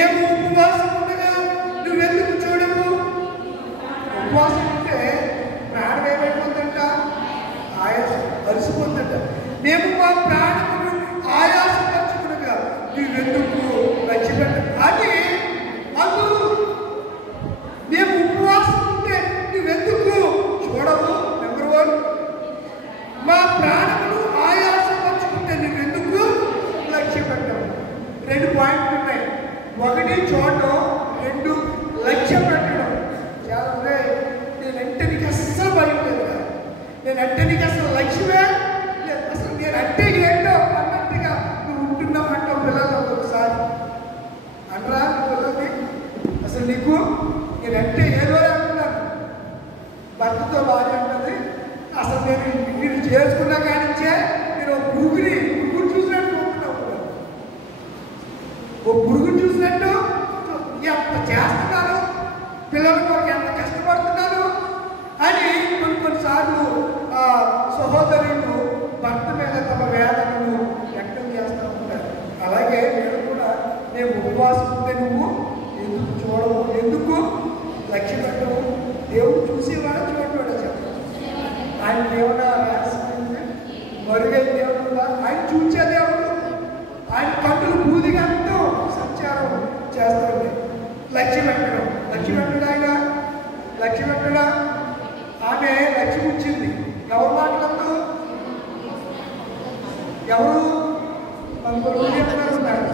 మేము ఉపవాసం ఉండగా నువ్వెందుకు చూడవు? ఉపవాసం ఉంటే ప్రాణం ఏమైపోతుందంట? ఆయాసం, అలసిపోతుందంట. మేము మా ప్రాణమును ఆయాసపరచుకునగా నువ్వెందుకు లక్ష్య పెట్టవు అని అందరూ. మేము ఉపవాసం ఉంటే నువ్వెందుకు చూడవు? నెంబర్ 1, మా ప్రాణమును ఆయాసపరచుకుంటే నువ్వెందుకు లక్ష్య పెట్టవు? 2 పాయింట్లు ఉన్నాయి. 1 చూడటం, 2 లక్ష్య పెట్టడం. చాలా ఉన్నాయి. నేనంటే నీకు అస్సలు భయం లేదు కదా, నేనంటే నీకు అసలు లక్ష్యమే లేదు, అసలు నేనంటే ఏంటో అన్నట్టుగా నువ్వు ఉంటున్నామంటావు పిల్లలు. ఒకసారి అనరా పిల్లల్ని, అసలు నీకు నేనంటే ఏదో అంటున్నాను. భర్తతో భార్య అంటుంది, అసలు నేను చేసుకున్నా కానించే నేను ఒక పురుగుని చూసినట్టు ఉంటున్నావు. ఓ పురుగుని చూసినట్టు ఎంత చేస్తున్నారు, పిల్లల కొరకు ఎంత కష్టపడుతున్నారు అని కొన్నిసార్లు సహోదరులు భర్త మీద తమ వేదనను వ్యక్తం చేస్తూ ఉంటారు. అలాగే నేను కూడా, నేను ఉపవాసం ఉంటే నువ్వు ఎందుకు చూడవు? ఎందుకు లక్ష్య పెట్టవు? దేవుడు చూసేవాడు చూడవాడు చెప్పాడు. ఆయన దేవుడు మరుగైన దేవుడు, ఆయన చూసే దేవుడు. ఆయన కన్నులు బూదిగా అంటూ సంచారం చేస్తాడు. లక్ష్య పెట్టడం, లక్ష్య పెట్టడా? ఆయన లక్ష్య పెట్టడా? ఆమె లక్ష్యం ఇచ్చింది. ఎవరు మాట్లాడుతూ? ఎవరు? సంఘంలో లూదియం గారు ఉన్నారు.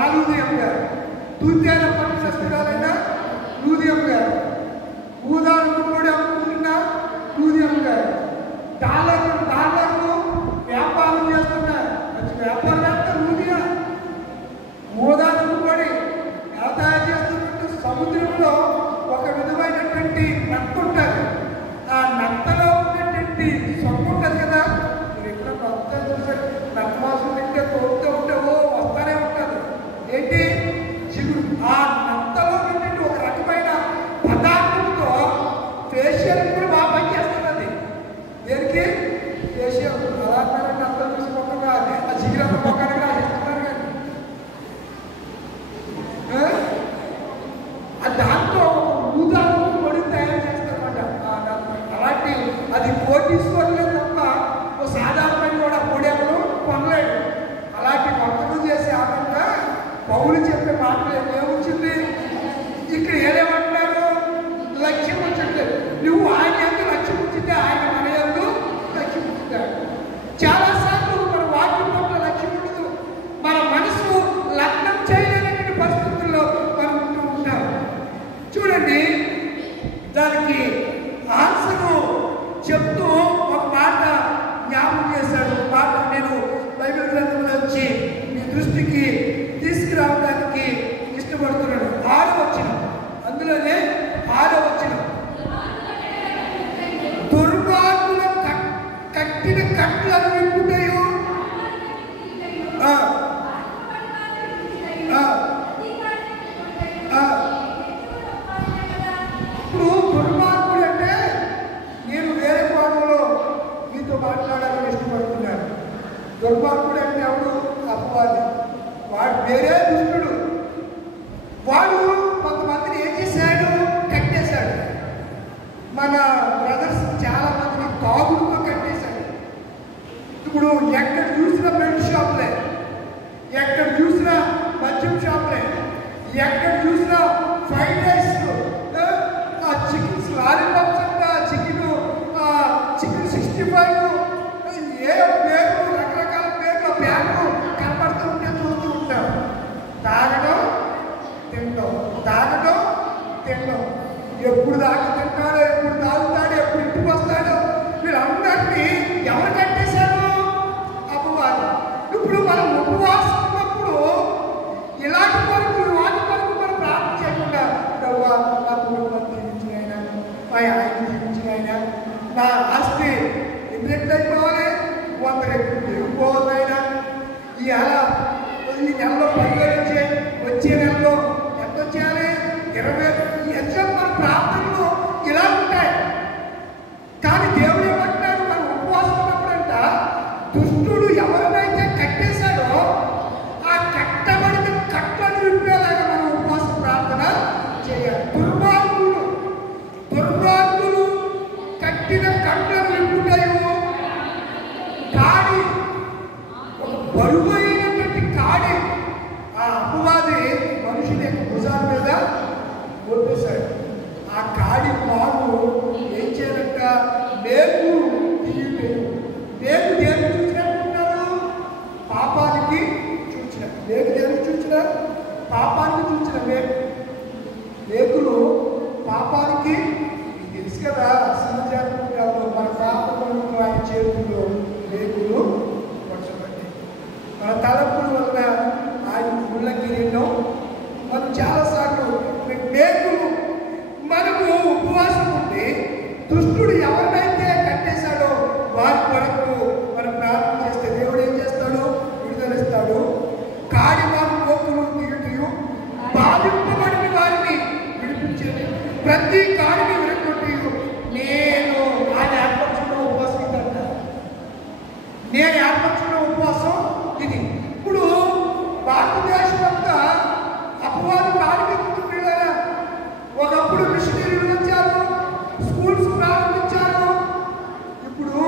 ఆ లూదియం గారు తూత్యాల పట్టుదలైన లూదియం గారు, ఊదాలకు కూడా అమ్ముకుంటున్న లూదియం గారు, డాలర్లు వ్యాపారం చేస్తున్నారు. మంచి వ్యాపారవేత్త లూదియా. ఊదాలకు కూడా ఎలా తయారు చేస్తున్నట్టు సముద్రంలో ఒక విధమైనటువంటి నత్త ఉంటుంది. ఆ నత్తలో ఉన్నటువంటి సొమ్ము ఉంటుంది కదా, మీరు ఎక్కడ నత్త చూసారు? నత్త మాసం తింటే తోడుతూ ఉంటే వస్తానే ఉంటుంది. ఏంటి? చిగురు. ఆ నత్తలో ఉన్నటువంటి ఒక రకమైన పదార్థంతో ఫేషియల్ కూడా బాగా పనిచేస్తున్నది. దేనికి? ఫేషియల్. అలా నత్త చూసి మొక్కగా ఆ చిగురంత మొక్కగా ఇస్తున్నారు కానీ దాంతో ఊదాలు పొడి తయారు చేస్తారన్నమాట. అలాంటి అది కోటీశ్వరులే తప్ప ఓ సాధారణమైన కూడా పొడేవాడు కొనలేడు. అలాంటి మొత్తలు చేసే ఆనంగా పౌలు చెప్పే మాటలు ఏమొచ్చింది ఇక్కడ? ఏదేమంటున్నారు? లక్ష్యం ఉంచట్లేదు. నువ్వు ఆయన ఎంత లక్ష్యం ఉంచితే ఆయన మన ఎందు లక్ష్యం ఉంచుతాడు. చాలాసార్లు మన వాటి పట్ల లక్ష్యం ఉండదు. మన మనసు లగ్నం చేయలేని పరిస్థితుల్లో మనం ఉంటూ ఉంటాం. చూడండి, దానికి ఆన్సరు చెప్తూ ఒక మాట జ్ఞాపకం చేశాడు. ఒక మాట నేను బైబిల్ గ్రంథంలో వచ్చి మీ దృష్టికి తీసుకురావడానికి ఇష్టపడుతున్నాను. 6వ వచనం, అందులోనే 6వ వచనం, దుర్మార్గుల కట్టిన కట్లను విప్పుతాయో ఇప్పుడు దుర్మార్గుడు అంటే నేను వేరే కోణంలో మీతో మాట్లాడాలని ఇష్టపడుతున్నాను. దుర్మార్గుడు అంటే ఎవడు? అపవాది. వాడు వేరే దుష్టుడు. వాడు కొంతమందిని ఏం చేశాడు? కట్టేశాడు. మన బ్రదర్స్ చాలా మందిని తాగుడుతో కట్టేశాడు. ఇప్పుడు ఎక్కడ చూసినా బెల్ట్ షాపులే, ఎక్కడ చూసినా మద్యం షాపులే, ఎక్కడ చూసినా ఫ్రైడ్ రైస్, చికెన్ లాలీపాప్స్ అంట, చికెన్ 65, ఏ పేరు, రకరకాల పేర్లు బ్యాగు కనపడుతూ ఉంటే చూస్తూ ఉంటాం. తాగడం తినడం, తాగడం తినడం. ఎప్పుడు దాకా తింటాడో, ఎప్పుడు తాగుతాడో, ఎప్పుడు ఇంటికి వస్తాడో, వీళ్ళందరినీ ఎవరు కట్టేశారు? అపవాది. ఇప్పుడు మనం ఉపవాసం ఉన్నప్పుడు ఇలాంటి కొరకు వాటి కొరకు మనం ప్రార్థన చేయకుండా, నా కుటుంబం జీవించిన అయినా, మా ఆయన జీవించిన అయినా, నా ఆస్తి ఎన్ని రెట్లు అయిపోవాలి? 100 రెట్లు పెరిగిపోవాలైనా, ఈ నెలలో 10,000 వచ్చే, వచ్చే నెలలో ఎంత వచ్చేయాలి? 20,000. ఎంత మన ప్రార్థనలు ఇలా ఉంటాయి. కానీ దేవుడు ఏమంటున్నారు? మనం ఉపవాసం ఉన్నప్పుడు కదా, పాపానికి చూసిన మేకులు పాపానికి తెలుసు కదా, సహజాత్మకంగా మన పాపములు వారి చేతుల్లో మేకులు పరచబడ్డాయి. మన తలపుల వల్ల ఆయన ముళ్ళ కిరీటం. మనం చాలాసార్లు మేకులు మనము ఉపవాసం ఉండి దుష్టుడు ఎవరినైతే కట్టేశాడో వారి కొరకు మనం ప్రార్థన చేస్తే దేవుడు ఏం చేస్తాడు? విడుదలిస్తాడు. కాడి వారి కోకులు దిగుతూ బాధింపబడిన వారిని విడిపించేది. ప్రతి కాడిని విరగొట్టి నేను ఆయన ఏర్పరచుకున్న ఉపవాసం ఇదంట. నేను ఏర్పరచుకున్న ఉపవాసం ఇది. ఇప్పుడు భారతదేశం అంతా అపవాది కాడికి పిల్లల ఒకప్పుడు మిషనరీలు వచ్చారు, స్కూల్స్ ప్రారంభించారు. ఇప్పుడు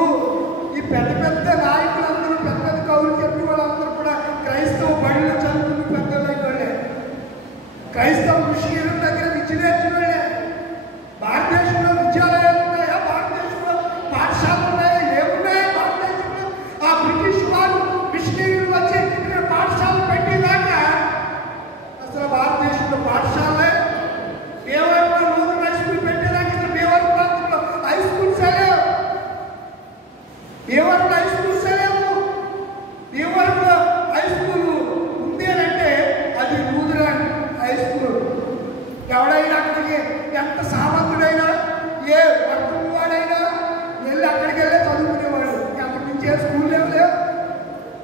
ఈ పెద్ద పెద్ద నాయకులందరూ, పెద్ద పెద్ద కవులు చెప్పిన వాళ్ళందరూ కూడా క్రైస్తవ బడిలో చదువుకున్న పెద్దలైన వాళ్ళే, క్రైస్తవ మిషనరీల దగ్గర విద్య నేర్చిన వాళ్ళే. భారతదేశంలో విద్యాలయాలు ఉన్నాయా? భారతదేశంలో పాఠశాలలు ఉన్నాయా? ఏమున్నాయా భారతదేశంలో? ఆ బ్రిటిష్ వారు మిషనరీలు వచ్చి ఇక్కడ పాఠశాలలు పెట్టేదాకా అసలు భారతదేశంలో పాఠశాలే దేవరంలో రోజు హై స్కూల్ పెట్టేదాకా దేవరం ప్రాంతంలో హై స్కూల్స్ లేవు. దేవరంలో హై స్కూల్స్ లేవు. దేవరంలో హై స్కూల్ ఉంది అని అంటే అది లూథరన్ హై స్కూల్. ఎవడైనా అక్కడికి ఎంత సామంతుడైనా, ఏ వర్గం వాడైనా వెళ్ళి అక్కడికి వెళ్ళే చదువుకునేవాడు. అంతకు మించే స్కూల్ లేవు.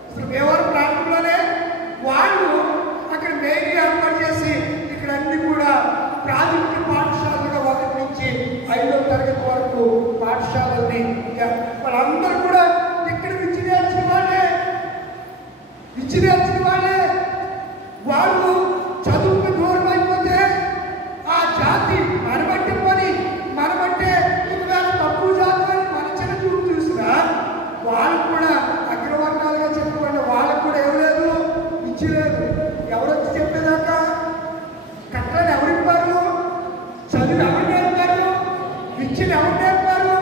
అసలు దేవరం ప్రాంతంలోనే వాళ్ళు అక్కడ మెయిన్ ఏర్పాటు చేసి ఇక్కడ అన్ని కూడా ప్రాథమిక పాఠశాలలుగా 1 నుంచి 5వ తరగతి వరకు పాఠశాలల్ని వాళ్ళందరూ కూడా ఇక్కడ విద్య నేర్చిన వాళ్ళే. వాళ్ళు చదువుకు దూరం అయిపోతే ఆ జాతి మనబట్టే ఇంకా తక్కువ జాతి అని మన చిన్న చూపు చూసినా వాళ్ళు కూడా అగ్రవర్ణాలుగా చెప్పబడిన వాళ్ళకు కూడా ఏం లేదు, విద్య లేదు. ఎవరొచ్చి చెప్పేదాకా కట్టని ఎవరివ్వరు, చదువు ఎవరు నేర్పారు, విద్యను ఎవరు నేర్పారు,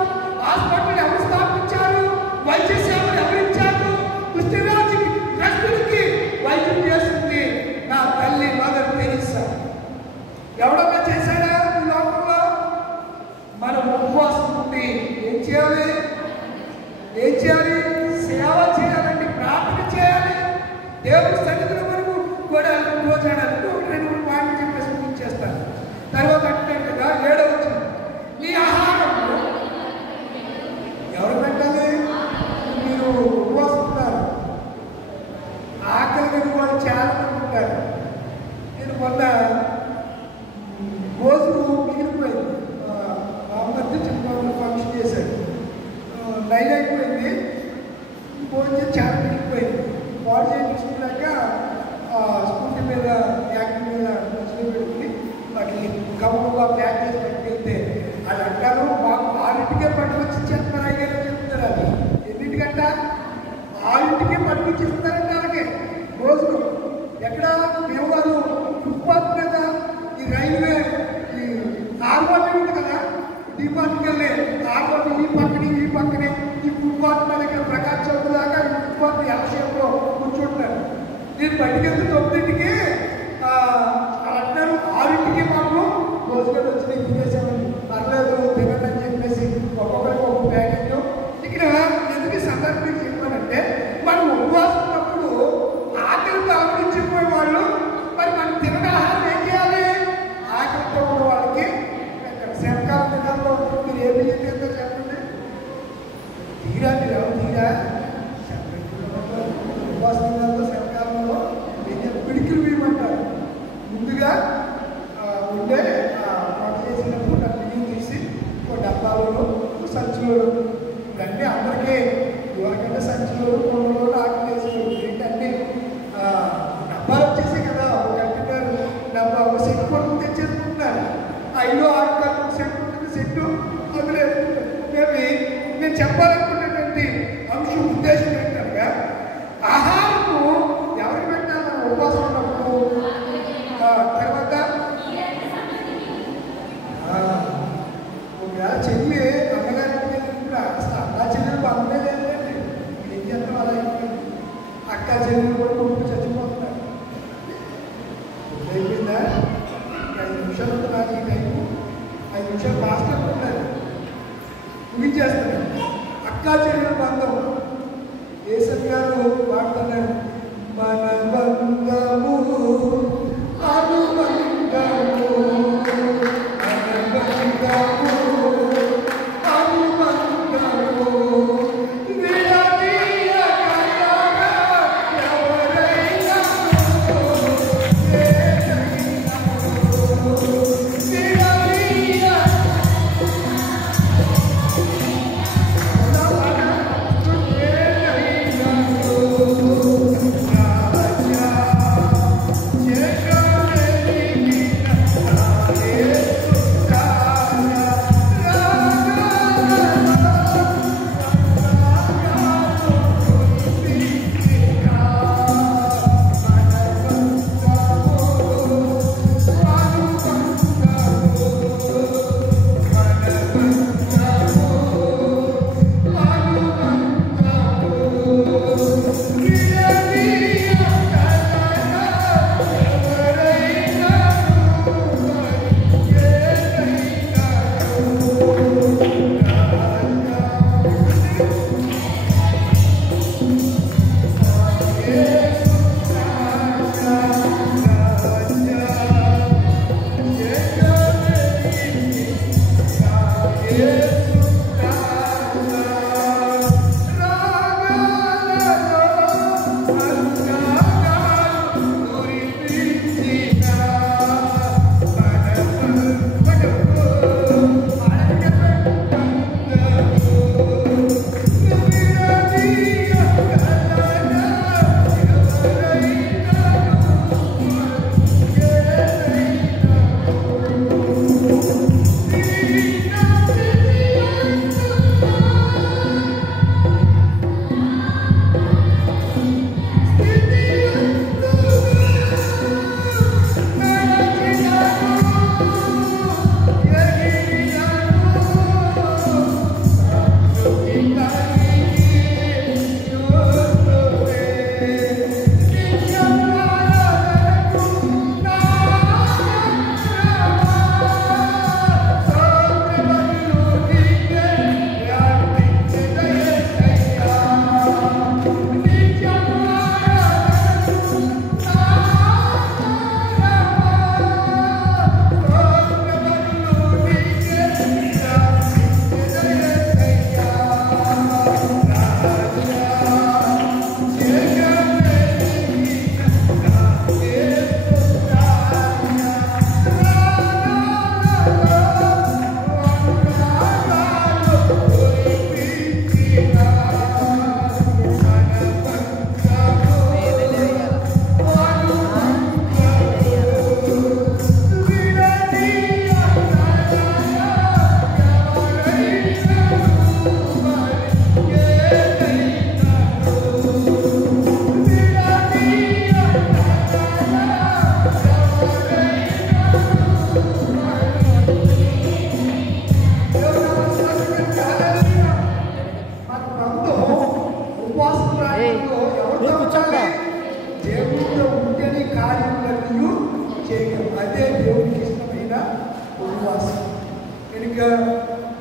హాస్పిటల్ ఎవరు స్థాపించారు, వైద్య సేవలు ఎవరిచ్చారు, కుష్ఠవ్యాధికి గ్రస్తులకి వైద్యం చేస్తుంది నా తల్లి మదర్ తెరీసా. ఎవడన్నా చేశాడా ఈ లోకంలో? మనం ఉపవాసం ఉండి ఏం చేయాలి? సేవ చేయాలండి, ప్రార్థన చేయాలి. దేవుడి సన్నిధిలో మనకు కూడా భోజనాలు 2 పాయింట్లు చెప్పేసి ముగించేస్తాను. తర్వాత అంటున్నట్టుగా 7వ వచనం, ఈ ఆహారం ఎవరు పెట్టాలి? మీరు ఉపవాసిస్తున్నారు, ఆకలి కలిగి వాళ్ళు చాలా మంది ఉంటారు. నేను మొన్న రోజు మిగిలిపోయింది. మా మధ్య చిన్న ఫంక్షన్ చేశాడు, నైట్ అయిపోయింది, భోజనం చాలా మిగిలిపోయింది. వాడు చేయించుకున్నాక స్కూటీ మీద ట్యాక్సీ మీద మనుషులు పెట్టుకుని వాటిని కమ్ముగా ప్యాక్ చేసి పెట్టుకెళ్తే అది అంటారు మాకు 6ంటికే పట్టుకొచ్చి ఇచ్చేస్తున్నారు అయ్యారని చెప్తున్నారు. అది ఎన్నింటికంట 6ంటికే పట్టుకొచ్చి ఇస్తున్నారంటే వాళ్ళకి రోజులు. ఎక్కడ మేము వారు ఫుట్పాత్ మీద ఈ రైల్వే ఈ ఆర్వాల్ ఉంది కదా, డిపార్ట్కి వెళ్ళి ఆర్వాల్ ఈ పక్కనే ఈ ఫుట్పాత్ మీద ఇక్కడ ప్రకాశ్ చౌక్ దాకా ఈ ఫుట్పాత్ ఎలక్షన్లో కూర్చుంటున్నారు. నేను బయటికెళ్తే 9ంటికి అంటారు, 6ంటికి మాకు రోజులు వచ్చినాయి తినేసామని. పర్లేదు తినండి అని చెప్పేసి ఒక్కొక్కరికి ఒక్కొక్క ప్యాకెట్. ఇక్కడ ఎందుకు సందర్భం చెప్పానంటే మనం ఉపవాసం ఉన్నప్పుడు ఆకలితో అలవరించిపోయే వాళ్ళు మరి మనం తినని ఆహారం ఏం చేయాలి? ఆకలితో ఉన్న వాళ్ళకి శనకాల దినాల్లో మీరు ఏమి చేస్తుందో చెప్పండి. తీరా ఉపవాస దినాల్లో శనకాలంలో పిడికిలు వీయమంటారు. ముందుగా ఉండే వంట చేసినప్పుడు బియ్యం తీసి ఒక డబ్బాలలో సంచులు ఇవన్నీ అందరికీ ఎవరికంటే సంచులు కొండలో ఆకలి వేసేవాళ్ళు. ఏంటంటే డబ్బాలు వచ్చేసి కదా, ఒక కంటైనర్ డబ్బా ఒక సెట్ కొడుకు తెచ్చేసుకుంటున్నారు. 5-6 కలుపు సెట్ ఉంటుంది. సెట్టు అందులో నేను చెప్పాలనుకున్నటువంటి అంశం ఉద్దేశం ఏంటంటే ఆహారము ఎవరికి పెట్టాలి? మనం ఉపవాసం ఉన్నప్పుడు. తర్వాత ఒకవేళ చెల్లి అన్నగారికి వెళ్ళినప్పుడు అసలు అన్నా చెల్లెలు బంధమే లేదండి. ఏం చేస్తాం? అలా అయిపోయింది. అక్క చెల్లెలు కూడా కొడుకు చచ్చిపోతున్నారు. 5 నిమిషాలు నాకు ఈ టైము 5 నిమిషాలు మాస్టర్ ఉండాలి ముగించేస్తాను. అక్కా చెల్లెల బంధం ఏసన్ గారు పాడుతున్నారు. మన బంధము అనుబంధము అనుబంధము అనుబంధము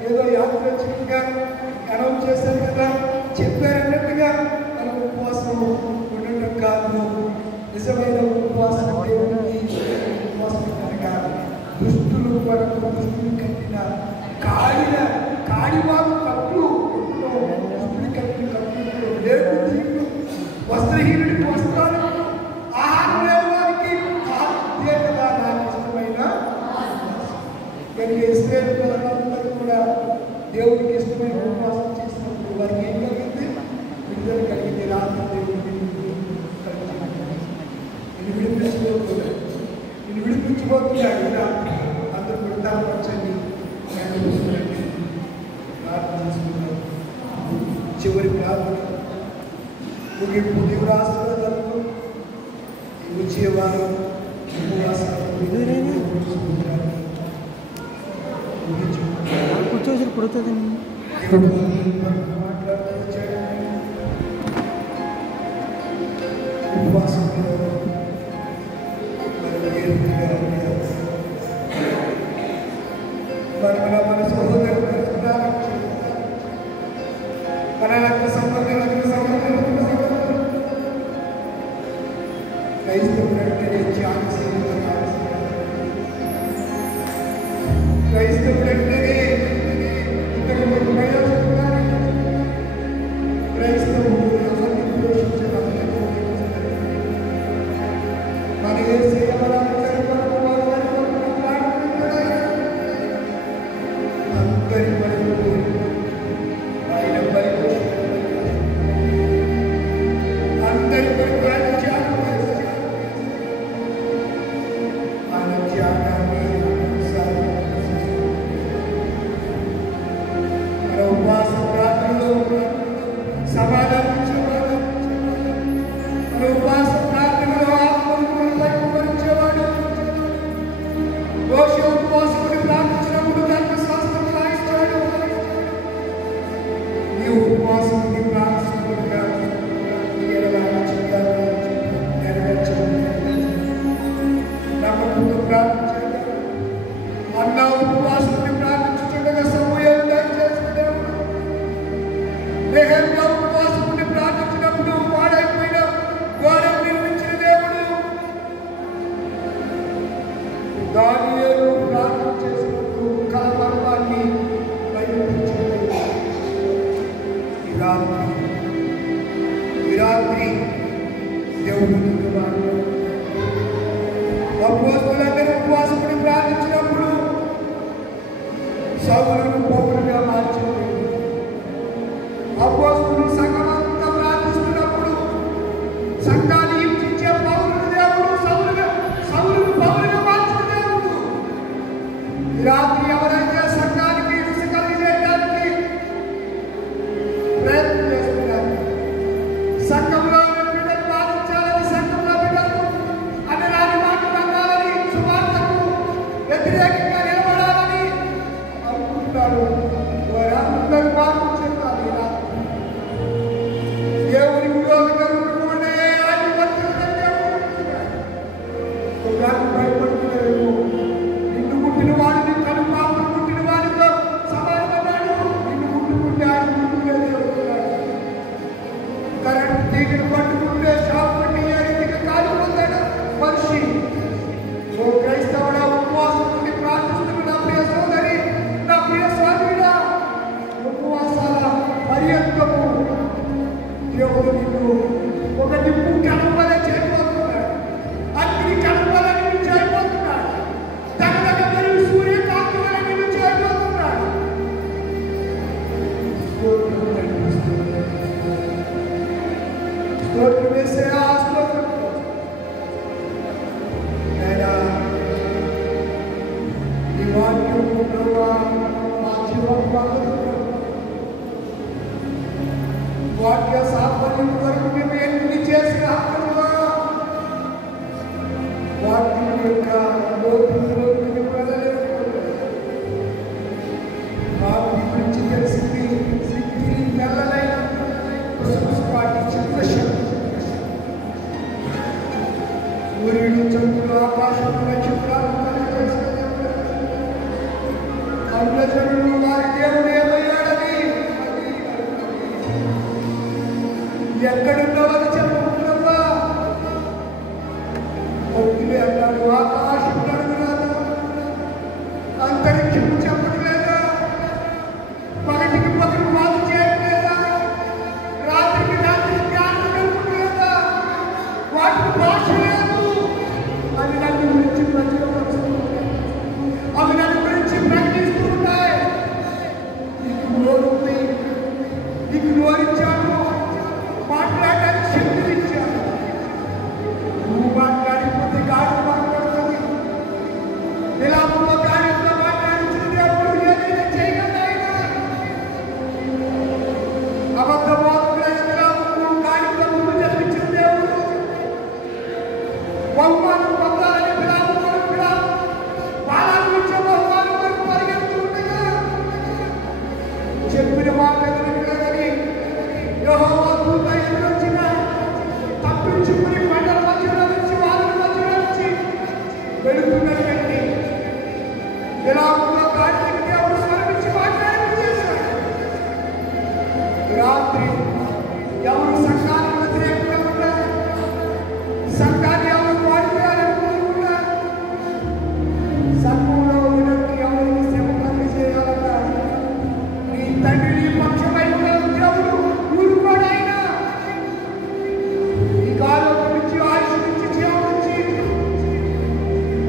ఏదో యాదృచ్ఛికంగా అనౌన్స్ చేశారు కదా, చెప్పారన్నట్టుగా మనం ఉపవాసం ఉండటం కాదు. నిజమైన ఉపవాసం దేవుడికి ఉపవాసం కనుక దుస్తులు కొరకు దుస్తులు కట్టిన కాడివాకు కప్పులు దుస్తులు కట్టిన కప్పులు లేకు తీరు వస్త్రహీనుడికి వస్త్రాలు ఆహారం లేని వారికి ఆత్మీయతగా నాకు ఇష్టమైన ఇస్రాయేల్ ప్రజలందరూ కూడా దేవుడికి ఇష్టమైన ఉపవాసం చేసినప్పుడు వారికి ఏం కలిగింది? విడుదల కలిగింది. రాత్రి దేవుడికి నేను విడిపించబోతున్నాడు కదా, అందరూ విడతాను వచ్చండి ప్రార్థన చేసుకున్నారు. చివరి ప్రార్థన ముగింపు దేవుడు ఆశీర్వాదాలను వచ్చేవారు కూర్చోసి పుడుతుంది. ఉపవాసం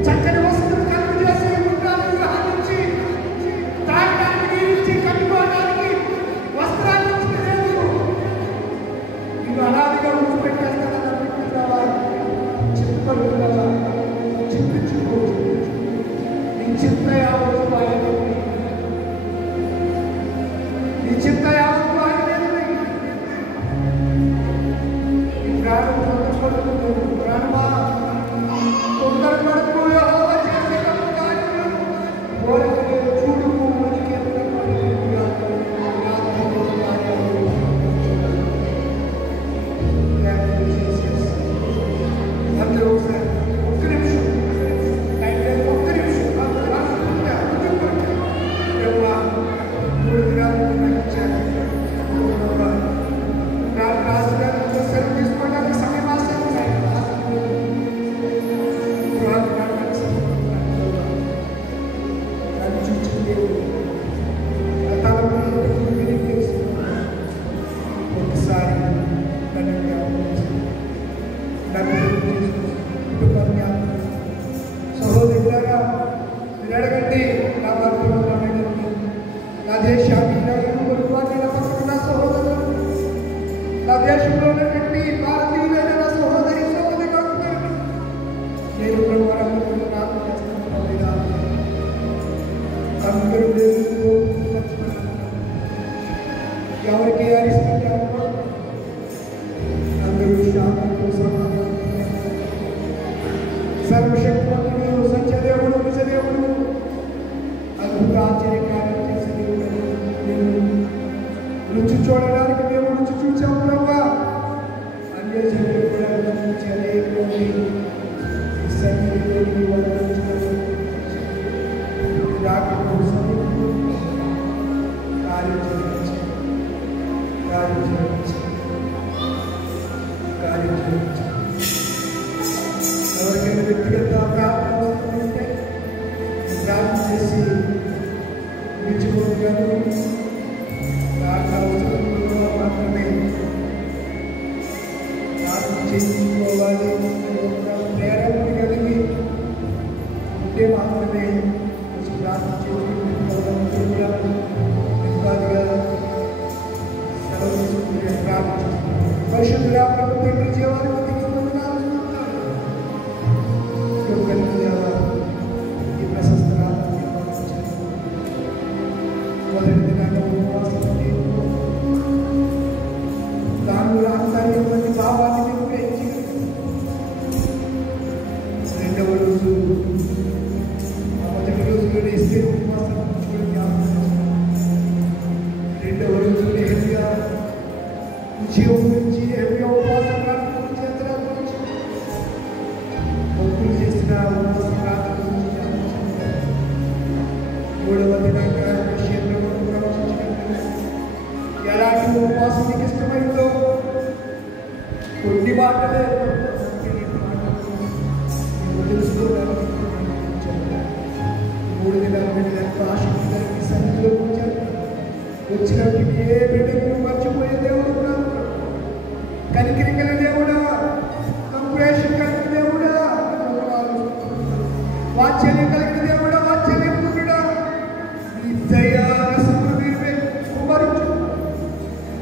చక్కని వస్తువులు కలుగు చేసి ఉండాలని గ్రహించి తాగడానికి నీరించి కట్టుకోవడానికి వస్త్రాన్ని ఇచ్చిన దేవుడు ఇవి అనాదిగా విడిచిపెట్టేస్తానని అనుకుంటున్నావా? చిత్తపడుతున్నావా? చింతించుకో. నీ చిత్త యావత్తు ఆయనే, నీ చిత్త యావత్తు ఆయనే. ఈ ప్రాణం తొందరపడుతుంది. ప్రాణమా తొందరపడుతూ యెహోవా చేసే కార్యములు కోరికలు చూడుము. మనకి ఎంత పడిపోయింది అందరూ ఒకసారి ఒక్క నిమిషం ఒక్క నిమిషం మూడు దినాలు ఇచ్చారు. రాజుగారు సెలవు తీసుకోవడానికి సమయం ఆసక్తి ఒకసారి సహోదరులారా మీరు అడగండి. నా భర్తలు నా దేశాన్ని నా సహోదరులు నా దేశంలో ఉన్నటువంటి భారతీయులైన నా సహోదరి సహోదరులు నేను ప్రభుత్వం నాకు చేస్తున్నా అందరూ ఎవరికి అరిస్తుంటారు? అందరూ శాంతితో సమాధానం సర్వశక్తిమంతుడు సత్యదేవుడు నిజదేవుడు అద్భుత ఆశ్చర్యకార్యం చేసే దేవుడు రుచి చూడడానికి మేము రుచి చూసాము ప్రభా. అన్య జనులు కూడా రుచి అనేక ఎవరికైనా వ్యక్తిగత ప్రార్థన ఉంటే ప్రార్థన చేసి నిలిచిపోగాను. ప్రార్థన అవసరంలో మాత్రమే ప్రార్థన చేయించుకోవాలి. ప్రేరణ కలిగి ఉంటే మాత్రమే ప్రార్థన చేసుకోవాలి. పరిశుద్ధుడా తండ్రి జీవాన్ని ఈ ప్రశస్త మొదటి దినాన్ని దాని రాస్తాన్ని మంది భావాన్ని పెంచి రెండవ రోజు మొదటి రోజులోనే ఇస్తే ఉపవాసం రెండవ రోజునే జీవం గురించి ఉపవాసం గురించి భక్తులు చేసిన ఉపవాస ప్రార్థన గురించి మూడవ దినంగా విషయంలో ప్రవచించినట్టు ఎలాంటి ఉపవాసం నీకు ఇష్టమైందో కొన్ని మాటలే తెలుసుకోవడానికి మూడు దినాలు వెళ్ళినట్టు ఆశక్తి సన్నిధిలో ఉంచారు. వచ్చినప్పుడు ఏ బిడ్డకు మర్చిపోయే దేవుడు ఉన్నాడు. కనికరికల దేవుడా, కంప్రేషన్ కలిగిన దేవుడా, వాత్సల్యం కలిగిన దేవుడా, వాత్సల్యం పురుడా, నీ దయారసములు మీరు కుమరించు.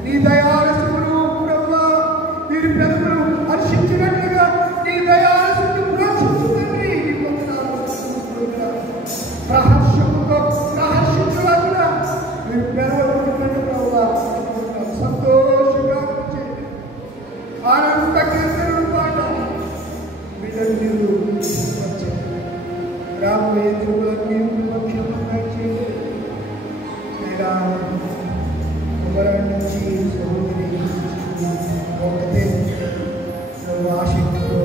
నీ దయారసములు బ్రహ్మ మీరు పెదవులు హర్షించినట్లుగా నీ దయారసములు ప్రోత్సహించు తండ్రి. ప్రహర్షముతో ప్రహర్షించలాగా మీరు పెదవులు సంతోషంగా ఆనంద కేంద్రం పాట బిడ్డలు రాబోయే దిగులన్నీ పక్షంగా నుంచి సహోదరి ఒకటే ఆశక్తితో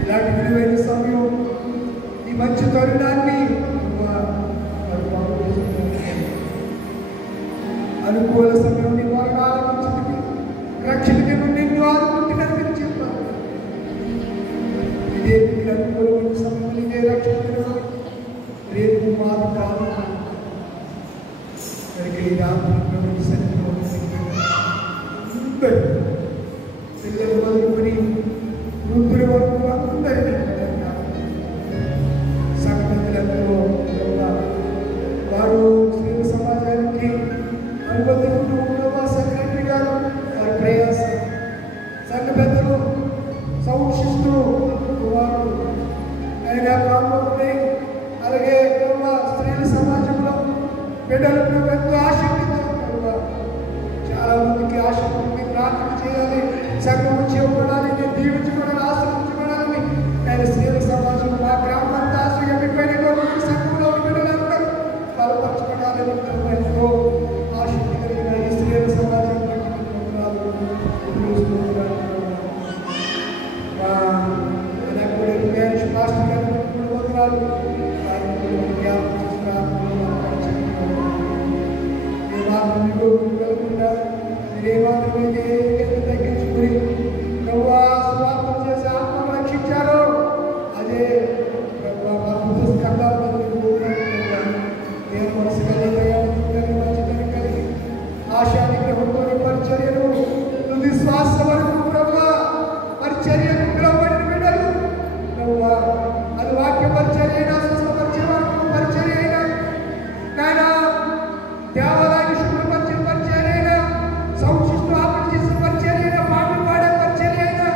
ఇలాంటి విలువైన సమయం ఈ మంచి తరుణాన్ని అనుకూల సమయం నీ వారిని ఆలోచించి రక్షణకి నిన్ను ఆదుకుంటున్నాను మీరు చెప్పారు. ఇదే మీకు అనుకూలమైన సమయం ఇదే రక్షణ రేపు మాకు కాదు. ఈ రాత్రి సన్నిధిలో అందరూ పిల్లలు మొదలుకొని వృద్ధుల వరకు అందరినీ సంఘటనలతో వారు స్త్రీ సమాజానికి అనుబంధించిన సెక్రటరీ గారు వారి ప్రయాసం సంఘ పెద్దలు సౌక్షిస్తూ వారు అయినా కాంపౌండ్ అలాగే స్త్రీల సమాజంలో బిడ్డలకు ఎంతో ఆసక్తితో చాలా మందికి ఆసక్తి ప్రార్థన చేయాలి, సంఘం చేయబడాలి, దీవించబడాలి, ఆశ్రయించబడాలని నేను స్త్రీల సమాజం మా గ్రామం అంతా సంఘంలో బిడ్డలందరూ బలపరచబడాలని ఎంతో ఆసక్తి కలిగిన ఈ స్త్రీల సమాజం మాస్టర్ గారు వందనాలు మీరేమాత్రమైతే తగ్గించుకుని స్వార్థం చేసి ఆత్మను రక్షించారో అదే మనసు కలిగి కలిగి ఆశా నిగ్రహంతో పరిచర్యను తుది శ్వాస వరకు పరిచర్యను పిలువబడిన బిడ్డలు అది వాక్య పరిచర్య అయినా స్వస్థపరిచే వరకు పరిచర్య అయినా నాయన దేవాలయాన్ని శుభ్రపరిచే పరిచర్య అయినా సంశిస్తూ ఆపణ చేసే పరిచర్య అయినా పాటలు పాడే పరిచర్య అయినా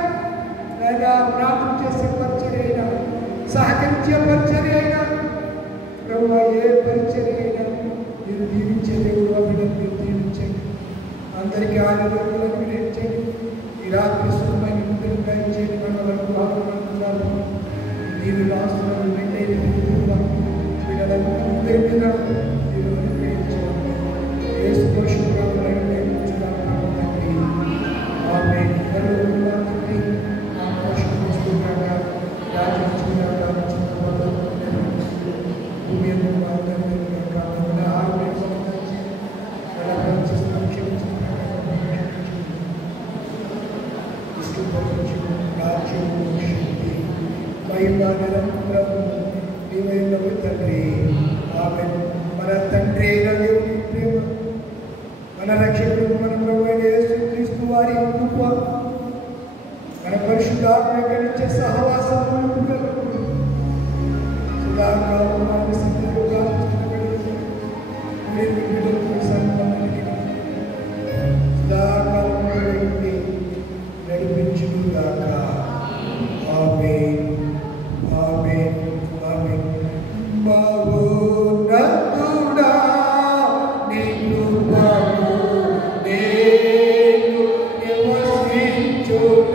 నాయన ప్రార్థన చేసే పరిచర్య అయినా సహకరించే పరిచర్య అయినా ప్రభు ఏ పరిచర్య అయినా మీరు దీవించే దేవుడు అభివృద్ధి మీరు దీవించండి, అందరికీ ఆనందంగా వినియోగించండి. ఈ రాత్రి సుఖమైన ముందుకు దయచేయండి. మనకు బాధపడుతున్నారు మీరు రాష్ట్రాలు వీళ్ళందరి మీద మీరు అనుగ్రహించండి. యేసు పోషకుడు తండ్రి ఆమె మన తండ్రి ప్రేమ మన రక్షకుడు మన ప్రభు యేసు క్రీస్తు వారి కృప మన పరిశుద్ధాత్మ కలిగించే సహవాసము నడిపించుగాక. ఆమేన్ ఆమేన్ ఆమేన్. మహోన్నతుడా నీ కృపను నేను నివసించుట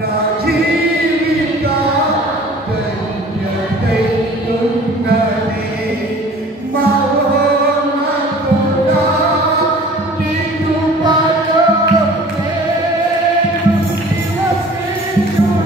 నా జీవిత ధన్యతయున్నది. మహోన్నతుడా నీ కృపను నేను నివసించుట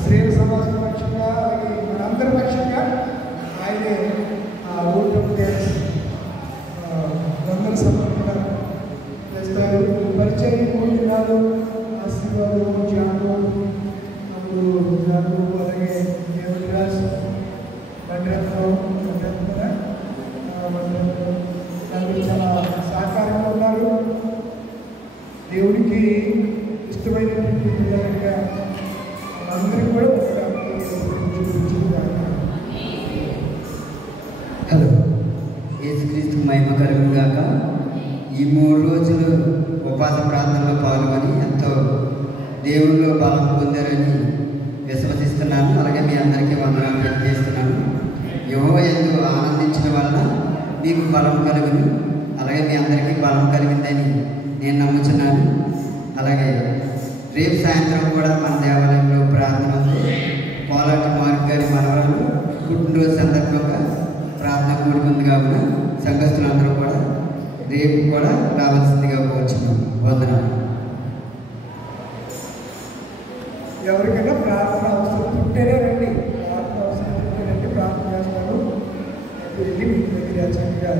స్త్రీల సమాజం పక్షంగా మనందరి పక్షంగా ఆయనే ఓటం డ్యాన్స్ అందరూ సమర్పణ చేస్తారు. పరిచయం 3 దినాలు ఆశీర్వాదం జాను అలాగే దేవరాజ్ మండలంలో చాలా సహకారంగా ఉన్నారు. దేవుడికి ఇష్టమైనటువంటి పిల్లలుగా అందరికీ కూడా చూపించుకుంటారు. మహిమ కలుగును గాక. ఈ 3 రోజులు ఉపవాస ప్రార్థనలో పాల్గొని ఎంతో దేవుల్లో బలం పొందారని విశ్వసిస్తున్నాను. అలాగే మీ అందరికీ వందనాలు తెలియజేస్తున్నాను. యెహోవా యందు ఆనందించడం వలన మీకు బలం కలుగును. అలాగే మీ అందరికీ బలం కలిగిందని నేను నమ్ముతున్నాను. అలాగే రేపు సాయంత్రం కూడా మన దేవాలయంలో ప్రార్థన ఉంది. పోలాటి మార్క్ గారి మనవరాలు పుట్టినరోజు సందర్భంగా ప్రార్థన కూడుకుంది కావున సంఘస్థులందరూ కూడా రేపు కూడా రావాల్సిందిగా కోరుచున్నాం. వందనాలు. ఎవరికైనా ప్రార్థన అవసరం ఉంటేనే రండి. ప్రార్థన అవసరం ఉంటేనే రండి. ప్రార్థన చేస్తాను. వెళ్ళి మీ దగ్గర చక్కగా